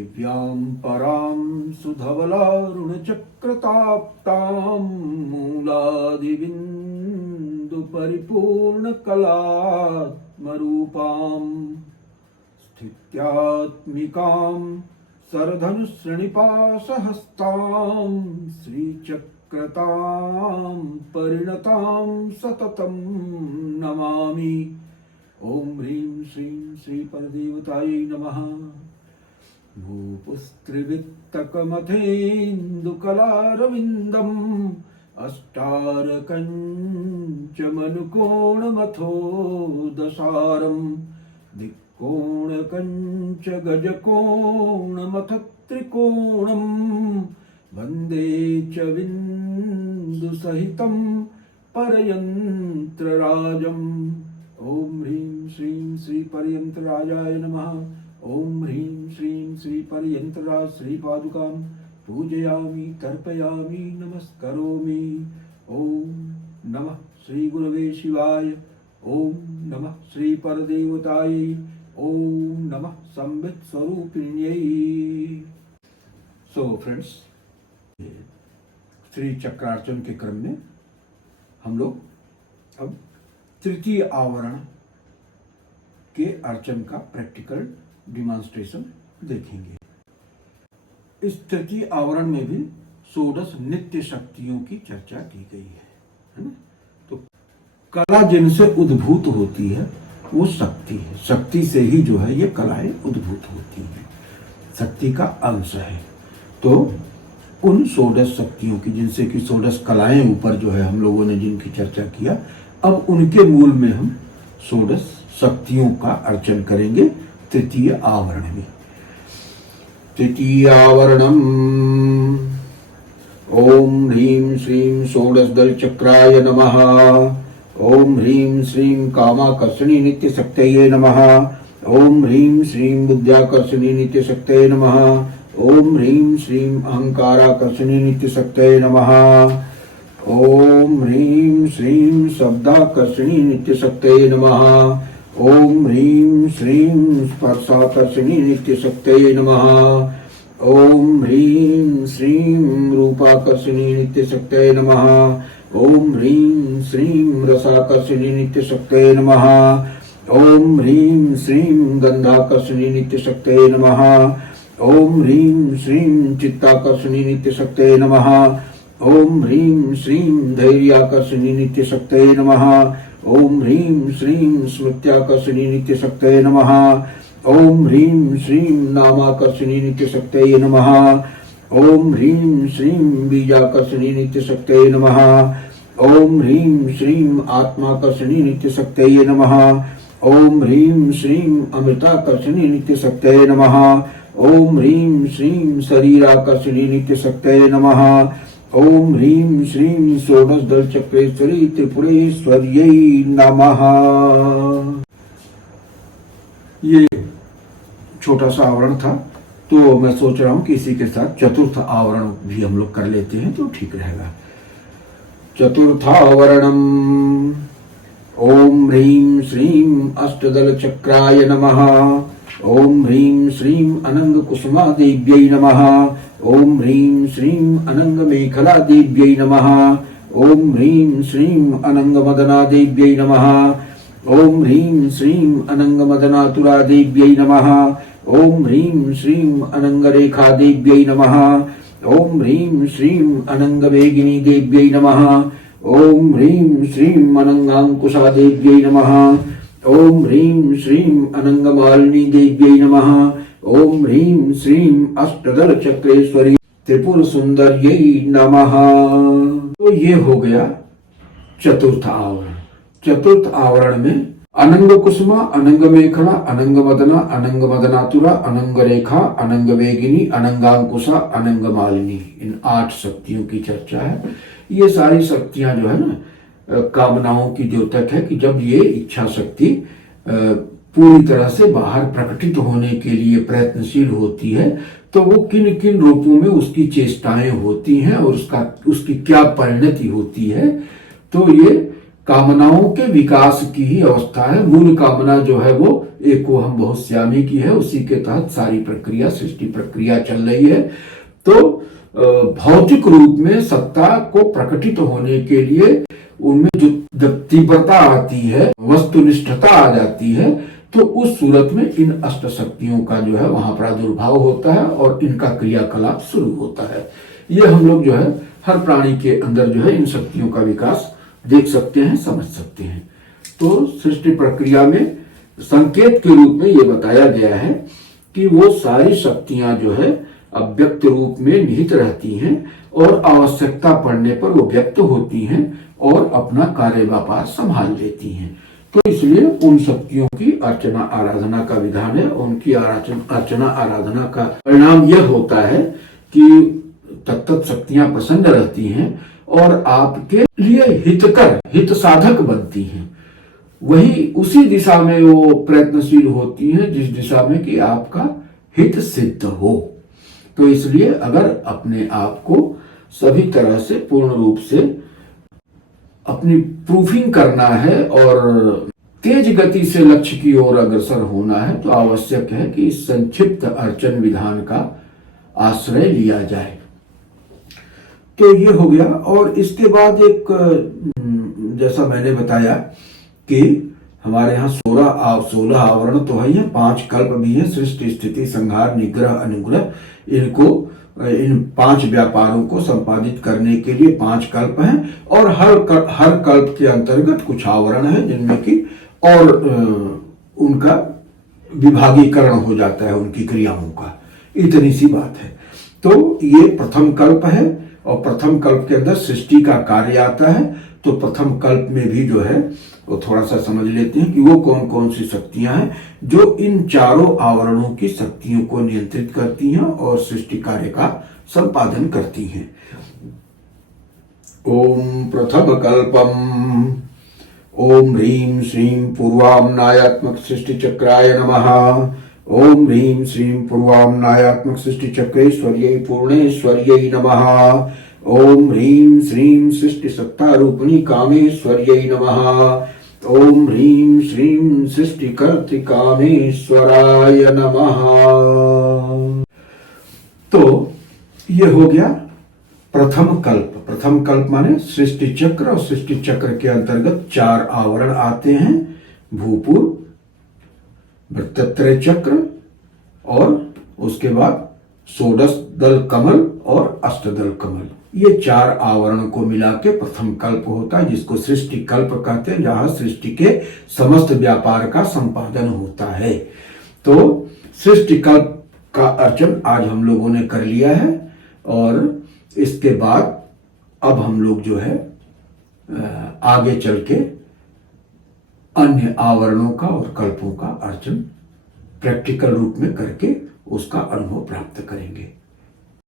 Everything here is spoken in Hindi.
दिव्यां परां सुधवलारुणचक्रताप्तां मूलादिबिन्दुपरिपूर्णकलात्मरूपां स्थित्यात्मिकां सरधनुश्रेणिपाशहस्तां श्रीचक्रतां परिणतां सततं नमामि। ओम ह्रीं श्रीं श्री परदेवतायै नमः। भूपुस्त्रिवित्तकमथेन्दुकलारविन्दम् अष्टारकञ्चमनुकोणमथोदशारं दिक्कोणकञ्च गजकोणमथ त्रिकोणं वन्दे च बिन्दुसहितं परयन्त्रराजम्। ओम ह्रीं श्रीं श्री परयन्त्रराजाय नमः। ओम ह्रीं श्रीं श्री परयन्त्रराज श्रीपादुकां पूजयामि तर्पयामि नमस्करोमि। ओम नमः श्री गुरवे शिवाय। ओम नमः श्री परदेवतायै। ओम नमः संवित् स्वरूपिण्यै। सो फ्रेंड्स, श्री चक्रार्चन के क्रम में हम लोग अब तृतीय आवरण के अर्चन का प्रैक्टिकल डिमॉन्स्ट्रेशन देखेंगे। इस तृतीय आवरण में भी 16 नित्य शक्तियों की चर्चा की गई है ना। तो कला जिनसे उद्भूत होती है वो शक्ति है। शक्ति से ही जो है ये कलाएं उद्भूत होती हैं, शक्ति का अंश है। तो उन 16 शक्तियों की, जिनसे कि 16 कलाएं ऊपर जो है हम लोगों ने जिनकी चर्चा किया, अब उनके मूल में हम 16 शक्तियों का अर्चन करेंगे तृतीय आवरण में। तृतीय आवरणम ओम ह्रीं श्रीं षोडशदल चक्राय नमः। ओम ह्रीं श्रीं कामाकर्षणी नित्य शक्तये नमः। ओम ह्रीं श्रीं बुद्ध्याकर्षणी नित्य शक्तये नमः। ओम ह्रीं श्रीं अहंकाराकर्षणी नित्य शक्तये नमः। ओम ह्रीं श्रीं शब्दाकर्षणी नित्य शक्तये नमः। ओम ह्रीं श्रीं स्पर्शाकर्षणी नित्य शक्तये नमः। ओम ह्रीं श्रीं रूपाकर्षणी नित्य शक्तये नमः। ओम ह्रीं श्रीं रसाकर्षणी नित्य शक्तये नमः। ओम ह्रीं श्रीं गंधाकर्षणी नित्य शक्तये नमः। ओम ह्रीं श्रीं चित्ताकर्षणी नित्य शक्तये नमः। ओम ह्रीं श्रीं धैर्याकर्षणी नित्य शक्तये नमः। ओम ह्रीं श्रीं स्मृत्याकर्षणी नित्य शक्तये नमः। ओम ह्रीं श्रीं नामाकर्षणी नित्य शक्तये नमः। ओम ह्रीं श्रीं बीजाकर्षणी नित्य शक्तये नमः। ओम ह्रीं श्रीं आत्माकर्षणी नित्य शक्तये नमः। ओम ह्रीं श्रीं अमृताकर्षणी नित्य शक्तये नमः। ओम ह्रीं श्रीं शरीराकर्षणी नित्य शक्तये नमः। ओम ह्रीं श्रीं षोडशदल चक्रेश्वरी त्रिपुरेश्वर्यै नमः। ये छोटा सा आवरण था, तो मैं सोच रहा हूं कि इसी के साथ चतुर्थ आवरण भी हम लोग कर लेते हैं तो ठीक रहेगा। चतुर्थावरणम ओम ह्रीं श्रीं अष्टदल चक्राय नमः। ओम ह्रीं श्रीं अनंग कुसुमा देव्यै नमः। ओम ह्रीं श्रीं अनंग मेखला देव्यै नमः। ओम ह्रीं श्रीं अनंग मदना देव्यै नमः। ओम ह्रीं श्रीं अनंग मदनातुरा देव्यै नमः। ओम ह्रीं श्रीं अनंग रेखा देव्यै नमः। ओम ह्रीं श्रीं अनंग वेगिनी देव्यै नमः। ओम ह्रीं श्रीं अनंगांकुशा देव्यै नमः। ओम ह्रीं श्रीं अनंगमालिनी देव्यै नमः। ओम ह्रीं श्रीं अष्टदल चक्रेश्वरी त्रिपुर सुंदर्यै नमः। तो ये हो गया चतुर्थ आवरण। चतुर्थ आवरण में अनंग कुसुमा, अनंग मेखला, अनंग मदना, अनंग मदनातुरा, अनंग रेखा, अनंग वेगिनी, अनंगांकुशा, अनंग मालिनी, इन 8 शक्तियों की चर्चा है। ये सारी शक्तियां जो है ना कामनाओं की द्योतक है कि जब ये इच्छा शक्ति पूरी तरह से बाहर प्रकटित होने के लिए प्रयत्नशील होती है तो वो किन किन रूपों में उसकी चेष्टाएं होती हैं और उसकी क्या परिणति होती है। तो ये कामनाओं के विकास की ही अवस्था है। मूल कामना जो है वो एक को हम बहुत श्यामी की है, उसी के तहत सारी प्रक्रिया, सृष्टि प्रक्रिया चल रही है। तो भौतिक रूप में सत्ता को प्रकटित होने के लिए उनमें जो तीव्रता आती है, वस्तुनिष्ठता आ जाती है, तो उस सूरत में इन अष्ट शक्तियों का जो है वहां प्रादुर्भाव होता है और इनका क्रियाकलाप शुरू होता है। ये हम लोग जो है हर प्राणी के अंदर जो है इन शक्तियों का विकास देख सकते हैं, समझ सकते हैं। तो सृष्टि प्रक्रिया में संकेत के रूप में ये बताया गया है कि वो सारी शक्तियां जो है अव्यक्त रूप में निहित रहती हैं और आवश्यकता पड़ने पर वो व्यक्त होती हैं और अपना कार्य व्यापार संभाल लेती हैं। तो इसलिए उन शक्तियों की अर्चना आराधना का विधान है। उनकी अर्चना आराधना का परिणाम यह होता है कि तत्त शक्तियां प्रसन्न रहती हैं और आपके लिए हितकर, हित साधक बनती हैं। वही उसी दिशा में वो प्रयत्नशील होती हैं जिस दिशा में कि आपका हित सिद्ध हो। तो इसलिए अगर अपने आप को सभी तरह से पूर्ण रूप से अपनी प्रूफिंग करना है और तेज गति से लक्ष्य की ओर अग्रसर होना है, तो आवश्यक है कि इस संक्षिप्त अर्चन विधान का आश्रय लिया जाए। तो ये हो गया। और इसके बाद एक, जैसा मैंने बताया कि हमारे यहाँ 16 आवरण तो है, 5 कल्प भी है, सृष्टि स्थिति संहार निग्रह अनुग्रह। इन 5 व्यापारों को संपादित करने के लिए 5 कल्प हैं और हर कल्प के अंतर्गत कुछ आवरण है जिनमें कि और उनका विभागीकरण हो जाता है उनकी क्रियाओं का। इतनी सी बात है। तो ये प्रथम कल्प है और प्रथम कल्प के अंदर सृष्टि का कार्य आता है। तो प्रथम कल्प में भी जो है वो थोड़ा सा समझ लेते हैं कि वो कौन कौन सी शक्तियां हैं जो इन चारों आवरणों की शक्तियों को नियंत्रित करती हैं और सृष्टि कार्य का संपादन करती हैं। ओम प्रथम कल्पम ओम ह्रीं श्रीं पूर्वाम्नायात्मक सृष्टि चक्राय नमः। ओम ह्रीं श्रीं पूर्वाम्नायात्मक सृष्टि चक्रेश्वर्यै पूर्णेश्वर्यै नमः। ओम ह्रीं श्रीं सृष्टि सत्ता रूपिणी कामेश्वर्यै नमः। ओम ह्रीं श्रीं सृष्टिकर्त्री कामेश्वराय नमः। तो ये हो गया प्रथम कल्प। प्रथम कल्प माने सृष्टि चक्र, और सृष्टि चक्र के अंतर्गत 4 आवरण आते हैं, भूपूर्व, वृत्तत्रय चक्र और उसके बाद षोडश दल कमल और अष्टदल कमल। ये 4 आवरण को मिला के प्रथम कल्प होता है, जिसको सृष्टि कल्प कहते हैं, जहां सृष्टि के समस्त व्यापार का संपादन होता है। तो सृष्टि कल्प का अर्चन आज हम लोगों ने कर लिया है और इसके बाद अब हम लोग जो है आगे चल के अन्य आवरणों का और कल्पों का अर्चन प्रैक्टिकल रूप में करके उसका अनुभव प्राप्त करेंगे।